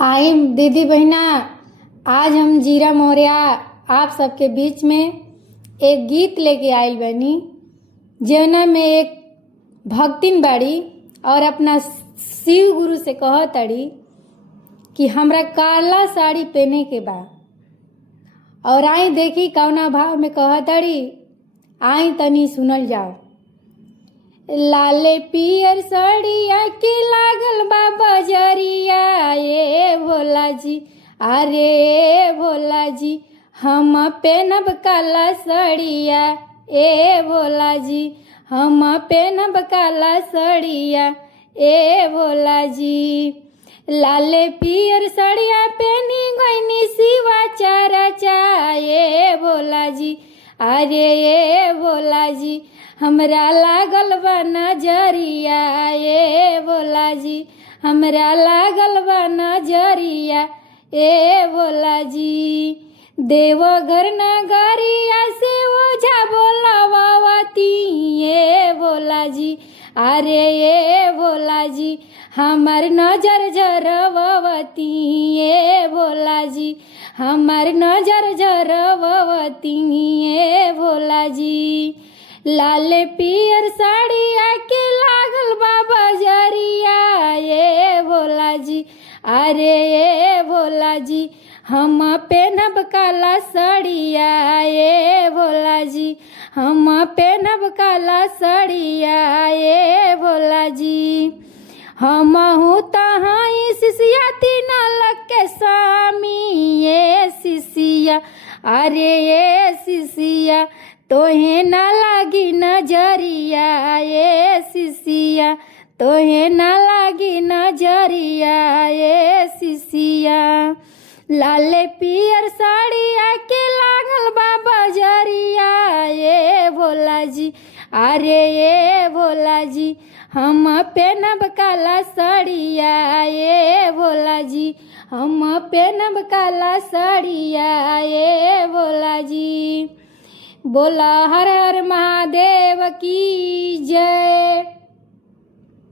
आई दीदी बहना, आज हम जीरा मौर्या आप सबके बीच में एक गीत लेके आइल बनी जौना में एक भक्तिन बाड़ी और अपना शिव गुरु से कहतड़ी कि हमरा काला साड़ी पहने के बा। और आई देखी कौना भाव में कहतड़ी, आई तनी सुनल जाओ। लाले पियर साड़िया के लागल बा बजरिया, ए भोला जी, अरे भोला जी, हम पेनब काला साड़िया, ए भोला जी, हम पेनब काला साड़िया, ए भोला जी। लाले पियर साड़िया पहनी गईनी शिवा चारा, ए भोला जी, अरे ए भोला जी, हमरा लागल बा नजरिया, ए भोला जी, हमरा लागल बा नजरिया, ए भोला जी। देवघर नगरिया से ओझा बोलावती, ए भोला जी, अरे ए भोला जी, हमर नजर झरवती, ए भोला जी, हमर नजर झरवती, ए भोला जी। लाल पियर साड़िया के लागल बा बजरिया, ए भोला जी, अरे ए भोला जी, हम पेनब काला साड़िया, ए भोला जी, हम पेनब काला साड़िया, ए भोला जी। हमहू तहाई शिष्या तीन लग के स्वामी, ए शिष्या, अरे ए शिष्या, तोहे ना लागी नजरिया, ए शिष्या, तोहे ना लागी नजरिया, ए शिष्या। लाले पियर साड़िया के लागल बा बजरिया, ए भोला जी, अरे ए भोला जी, हम पेनब काला साड़िया, ए भोला जी, हम पेनब काला साड़िया, ए भोला जी। बोला हर हर महादेव की जय।